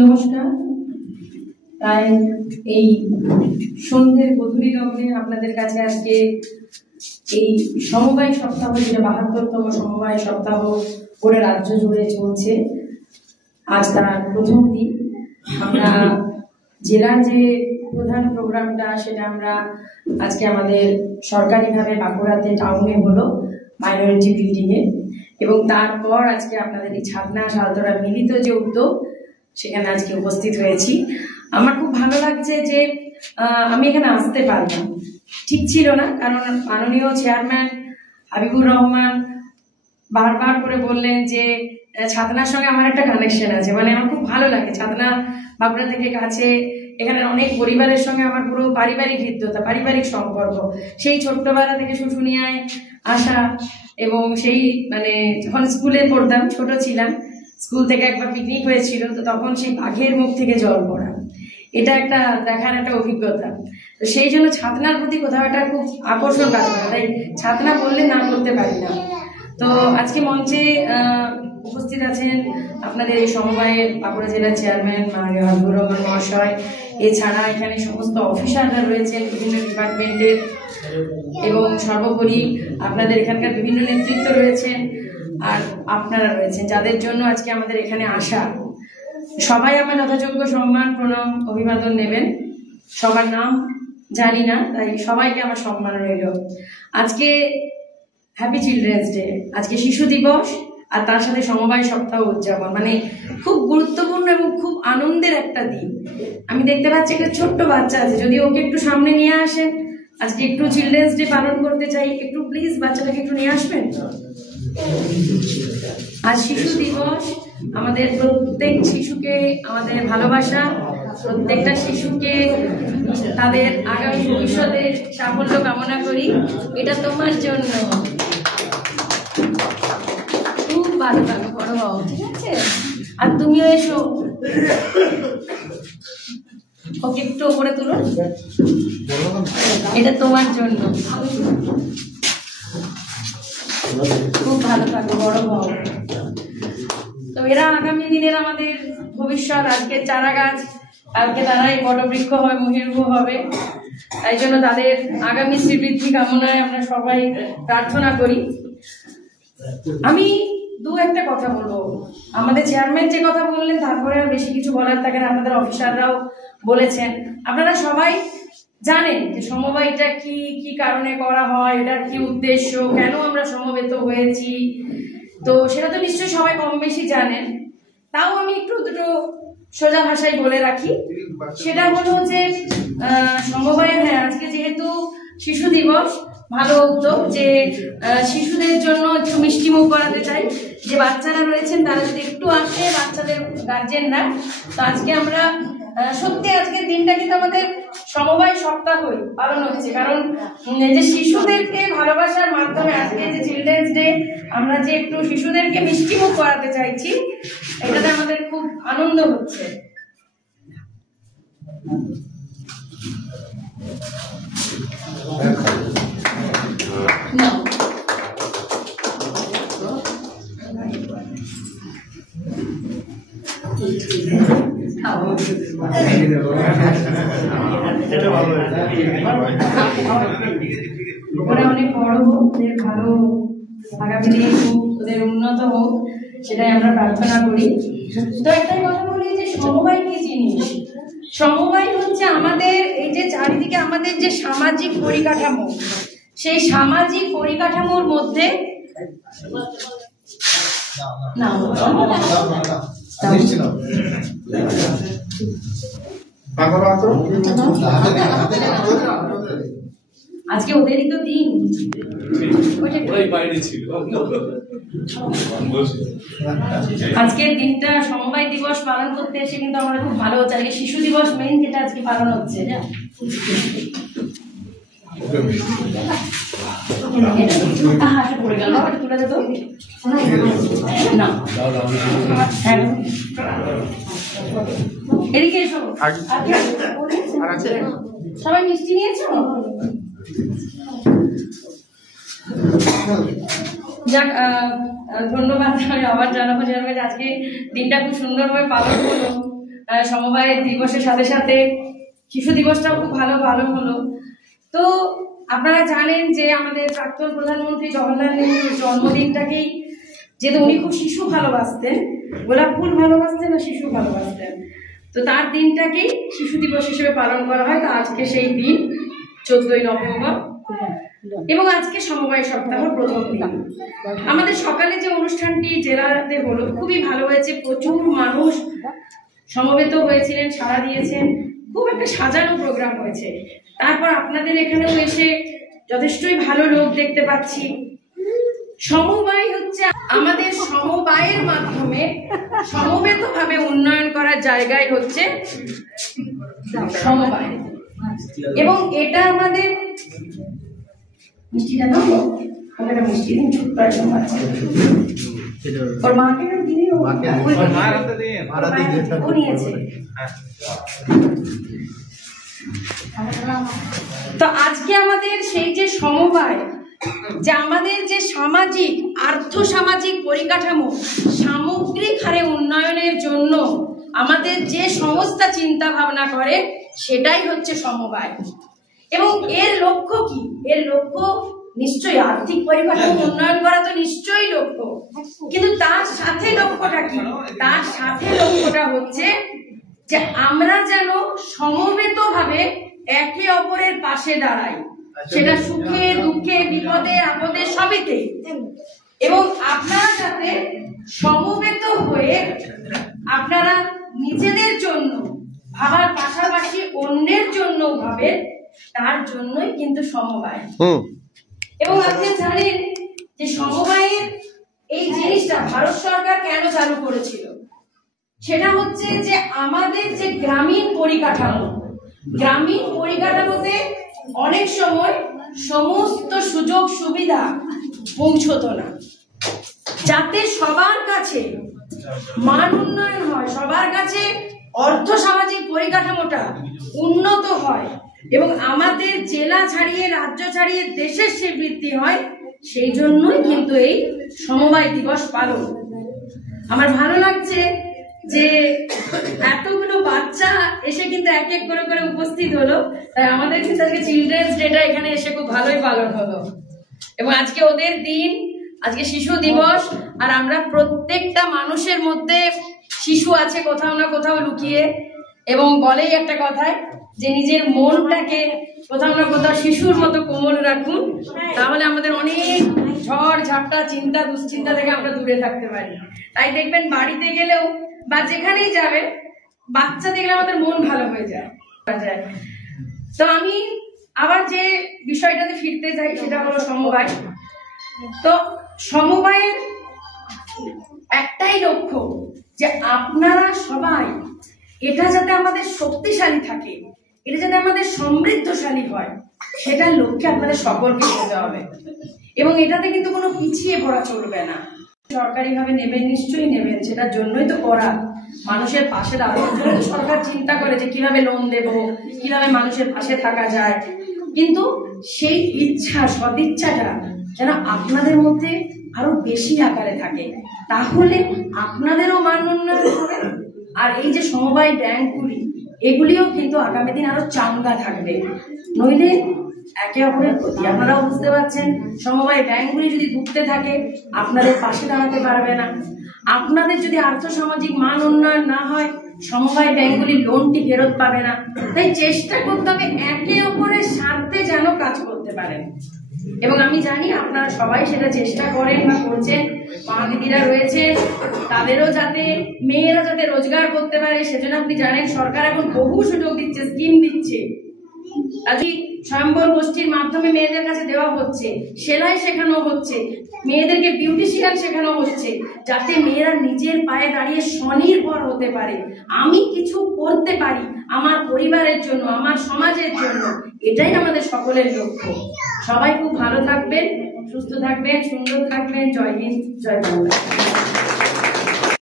নমস্কার। তাই এই সন্ধ্যের গধূলি লগ্নে আপনাদের কাছে আজকে এই সমবায় সপ্তাহ, যেটা ৭২তম সমবায় সপ্তাহ করে রাজ্য জুড়ে চলছে, আজ তার প্রথম দিন। আমরা জেলার যে প্রধান প্রোগ্রামটা সেটা আমরা আজকে আমাদের সরকারিভাবে বাঁকুড়াতে টাউনে হলো, মাইনরিটি বিল্ডিংয়ে, এবং তারপর আজকে আপনাদের এই ছাতনা সালতোরা মিলিত যে উদ্যোগ, সেখানে আজকে উপস্থিত হয়েছি। আমার খুব ভালো লাগছে যে আমি এখানে আসতে পারলাম, ঠিক ছিল না, কারণ মাননীয় চেয়ারম্যান হাবিবুর রহমান বারবার করে বললেন যে ছাতনার সঙ্গে আমার একটা কানেকশন আছে, মানে আমার খুব ভালো লাগে। ছাতনা বাঁকুড়া থেকে কাছে, এখানে অনেক পরিবারের সঙ্গে আমার পুরো পারিবারিক হৃদ্যতা, পারিবারিক সম্পর্ক, সেই ছোট্টবেলা থেকে শুশুনিয়ায় আসা, এবং সেই মানে যখন স্কুলে পড়তাম, ছোট ছিলাম, স্কুল থেকে একবার পিকনিক হয়েছিল, তো তখন সেই বাঘের মুখ থেকে জল পড়া, এটা একটা দেখার একটা অভিজ্ঞতা। তো সেই জন্য ছাতনার প্রতি কোথাও একটা খুব আকর্ষণ কাজ করে, তাই ছাতনা বললে না করতে পারি না। তো আজকে মঞ্চে উপস্থিত আছেন আপনাদের এই সমবায়ের বাঁকুড়া জেলার চেয়ারম্যান মাননীয় হাবিবুর রহমান মহাশয়, এছাড়া এখানে সমস্ত অফিসাররা রয়েছেন বিভিন্ন ডিপার্টমেন্টের, এবং সর্বোপরি আপনাদের এখানকার বিভিন্ন নেতৃত্ব রয়েছেন, আর আপনারা রয়েছেন, যাদের জন্য আজকে আমাদের এখানে আসা। সবাই আমার যথাযোগ্য সম্মান, প্রণাম, অভিবাদন নেবেন। সবার নাম জানি না, তাই সবাইকে আমার সম্মান রইল। আজকে হ্যাপি চিলড্রেন্স ডে, আজকে শিশু দিবস, আর তার সাথে সমবায় সপ্তাহ উদযাপন, মানে খুব গুরুত্বপূর্ণ এবং খুব আনন্দের একটা দিন। আমি দেখতে পাচ্ছি একটা ছোট্ট বাচ্চা আছে, যদি ওকে একটু সামনে নিয়ে আসেন, আজকে একটু চিলড্রেন্স ডে পালন করতে চাই, একটু প্লিজ বাচ্চাটাকে একটু নিয়ে আসবেন। আজ শিশু দিবস, আমাদের প্রত্যেক শিশুকে আমাদের ভালোবাসা, প্রত্যেকটা শিশুকে তাদের আগামী ভবিষ্যতে সাফল্য কামনা করি। এটা তোমার জন্য, খুব ভালো থাকো, বড় হও, ঠিক আছে? আর তুমিও এসো, ওকে একটু উপরে তুলো, এটা তোমার জন্য, খুব ভালো থাকো, বড় হও। তো এরা আগামী দিনের আমাদের ভবিষ্যৎ। আজকে চারা গাছ, কালকে তারাই বটবৃক্ষ হবে, মহিরুহ হবে। তাই জন্য তাদের আগামী শ্রীবৃদ্ধি কামনায় আমরা সবাই প্রার্থনা করি। আমি একটা কথা বলবো। আমাদের চেয়ারম্যান যে কথা বললেন, তারপরে আর বেশি কিছু বলার থাকে না, আপনাদের অফিসাররাও বলেছেন। আপনারা সবাই জানেন যে সমবায়টা কি কি কারণে করা হয়, এটার কি উদ্দেশ্য, কেন আমরা সমবেত হয়েছি, তো সেটা তো নিশ্চয়ই সবাই কম বেশি জানেন। তাও আমি একটু দুটো সোজা ভাষায় বলে রাখি। সেটা হলো যে সমবায়ের, হ্যাঁ, আজকে যেহেতু শিশু দিবস, ভালো উদ্যোগ যে শিশুদের জন্য একটু মিষ্টিমুখ করাতে চাই, যে বাচ্চারা রয়েছেন তারা যদি একটু আসে, বাচ্চাদের গার্জেনরা। তো আজকে আমরা সত্যি আজকের দিনটা কিন্তু আমাদের সমবায় সপ্তাহই পালন হচ্ছে, কারণ এই যে শিশুদেরকে ভালোবাসার মাধ্যমে আজকে যে চিলড্রেন্স ডে, আমরা যে একটু শিশুদেরকে মিষ্টিমুখ করাতে চাইছি, এটাতে আমাদের খুব আনন্দ হচ্ছে। ওরা অনেক বড় হোক, ওদের ভালো আগামী দিন হোক, ওদের উন্নত হোক, সেটাই আমরা প্রার্থনা করি। তো একটাই কথা বলি যে সমবায় কি জিনিস। সমবায় হচ্ছে আমাদের এই যে চারিদিকে আমাদের যে সামাজিক পরিকাঠামো, সেই সামাজিক পরিকাঠামোর মধ্যে আজকে ওদেরই তো দিন, আজকের দিনটা সমবায় দিবস পালন করতে এসে কিন্তু আমরা খুব ভালো হচ্ছে। আজকে শিশু দিবস মেইন যেটা আজকে পালন হচ্ছে, এদিকে এসো, সবাই মিষ্টি নিয়েছো? যাক, ধন্যবাদ আমি আবার জানাবো চেয়ারম্যান, আজকে দিনটা খুব সুন্দরভাবে পালন হলো। সমবায় দিবসের সাথে সাথে শিশু দিবসটাও খুব ভালো পালন হলো। তো আপনারা জানেন যে আমাদের প্রাক্তন প্রধানমন্ত্রী জওহরলাল নেহরুর জন্মদিনটাকেই, যেহেতু উনি খুব শিশু ভালোবাসতেন, গোলাপ ফুল ভালোবাসতেন না শিশু ভালোবাসতেন, তো তার দিনটাকেই শিশু দিবস হিসেবে পালন করা হয়। তো আজকে সেই দিন 14ই নভেম্বর, এবং আজকে সমবায় সপ্তাহ প্রথম দিন। আমাদের সকালে যে অনুষ্ঠানটি জেলাতে হলো খুবই ভালো হয়েছে, প্রচুর মানুষ সমবেত হয়েছিলেন, সাড়া দিয়েছেন, খুব একটা সাজানো প্রোগ্রাম হয়েছে। তারপর আপনাদের এখানেও এসে যথেষ্টই ভালো লোক দেখতে পাচ্ছি। সমবায় হচ্ছে আমাদের সমবায়ের মাধ্যমে সমবেতভাবে উন্নয়ন করার জায়গায় হচ্ছে সমবায়, এবং এটা আমাদের মিষ্টিটা নাও, ওখানে মিষ্টি দিন ছোট্ট একদম বাচ্চা ওর মাকে দিদি ও নিয়েছে। তো আজকে আমাদের সেই যে সমবায়, যে আমাদের যে সামাজিক আর্থ সামাজিক পরিকাঠামো সামগ্রিক হারে উন্নয়নের জন্য আমাদের যে সংস্থা চিন্তা ভাবনা করে সেটাই হচ্ছে সমবায়। এবং এর লক্ষ্য কি? এর লক্ষ্য নিশ্চয়ই আর্থিক পরিকাঠামো উন্নয়ন করা, তো নিশ্চয়ই লক্ষ্য, কিন্তু তার সাথে লক্ষ্যটা কি? তার সাথে লক্ষ্যটা হচ্ছে যে আমরা যেন সমবেতভাবে একে অপরের পাশে দাঁড়াই, সেটা সুখে দুঃখে বিপদে আপদে সবেতে, এবং আপনারা যাতে সমবেত হয়ে আপনারা নিজেদের জন্য ভাবার পাশাপাশি অন্যের জন্য ভাবেন, তার জন্যই কিন্তু সমবায়। এবং আপনি জানেন যে সমবায়ের এই জিনিসটা ভারত সরকার কেন চালু করেছিল? সেটা হচ্ছে যে আমাদের যে গ্রামীণ পরিকাঠামোতে অনেক সময় সমস্ত সুযোগ সুবিধা পৌঁছতো না, যাতে সবার কাছে মান উন্নয়ন হয়, সবার কাছে অর্থ সামাজিক পরিকাঠামোটা উন্নত হয়, এবং আমাদের জেলা ছাড়িয়ে রাজ্য ছাড়িয়ে দেশের স্বীকৃতি হয়। সেই জন্যই কিন্তু এই সমবায় দিবস পালন। আমার ভালো লাগছে যে এতগুলো বাচ্চা এসে কিন্তু এক এক করে করে উপস্থিত হলো, তাই আমাদের কিন্তু আজকে চিলড্রেন্স ডেটা এখানে এসে খুব ভালোই পালন হলো। এবং আজকে ওদের দিন, আজকে শিশু দিবস, আর আমরা প্রত্যেকটা মানুষের মধ্যে শিশু আছে কোথাও না কোথাও লুকিয়ে, এবং বলেই একটা কথায় যে নিজের মনটাকে কোথাও না কোথাও শিশুর মতো কোমল রাখুন, তাহলে আমাদের অনেক ঝড় ঝাপটা চিন্তা দুশ্চিন্তা থেকে আমরা দূরে থাকতে পারি। তাই দেখবেন বাড়িতে গেলেও বা যেখানেই যাবে, বাচ্চা দেখলে আমাদের মন ভালো হয়ে যায়। তো আমি আবার যে বিষয়টাতে ফিরতে চাই সেটা হলো সমবায়। তো সমবায়ের একটাই লক্ষ্য যে আপনারা সবাই এটা যাতে আমাদের শক্তিশালী থাকে, এটা যাতে আমাদের সমৃদ্ধশালী হয়, সেটার লক্ষ্যে আপনাদের সকলকে যেতে হবে, এবং এটাতে কিন্তু কোনো পিছিয়ে পড়া চলবে না। সরকারিভাবে নেবেন, নিশ্চয়ই নেবেন, সেটার জন্যই তো করা, মানুষের পাশে দাঁড়ানোর জন্য সরকার চিন্তা করে যে কিভাবে লোন দেব, কিভাবে মানুষের পাশে থাকা যায়। কিন্তু সেই ইচ্ছা, সদিচ্ছাটা যেন আপনাদের মধ্যে আরো বেশি আকারে থাকে, তাহলে আপনাদেরও মান উন্নয়ন হবে। আর এই যে সমবায় ব্যাংকগুলি, এগুলিও কিন্তু আগামী দিন আরো চাঙ্গা থাকবে, নইলে একে অপরের ক্ষতি। আপনারাও বুঝতে পারছেন, সমবায় ব্যাংকগুলি যদি ডুবতে থাকে আপনাদের পাশে দাঁড়াতে পারবে না। আপনাদের যদি আর্থসামাজিক মান উন্নয়ন না হয়, সমবায় ব্যাংকগুলি লোনটি ফেরত পাবে না। তাই চেষ্টা করতে হবে একে অপরের স্বার্থে যেন কাজ করতে পারেন, এবং আমি জানি আপনারা সবাই সেটা চেষ্টা করেন বা করছেন। মহাদিদিরা রয়েছে, তাদেরও যাতে মেয়েরা যাতে রোজগার করতে পারে সেজন্য আপনি জানেন সরকার এখন বহু সুযোগ দিচ্ছে, স্কিম দিচ্ছে। স্বয়ম্বর গোষ্ঠীর মাধ্যমে মেয়েদের কাছে দেওয়া হচ্ছে, সেলাই শেখানো হচ্ছে, মেয়েদেরকে বিউটিশিয়ান শেখানো হচ্ছে, যাতে মেয়েরা নিজের পায়ে দাঁড়িয়ে স্বনির্ভর হতে পারে। আমি কিছু করতে পারি আমার পরিবারের জন্য, আমার সমাজের জন্য, এটাই আমাদের সকলের লক্ষ্য। সবাই খুব ভালো থাকবেন, সুস্থ থাকবেন, সুন্দর থাকবেন। জয় হিন্দ, জয় বাংলা।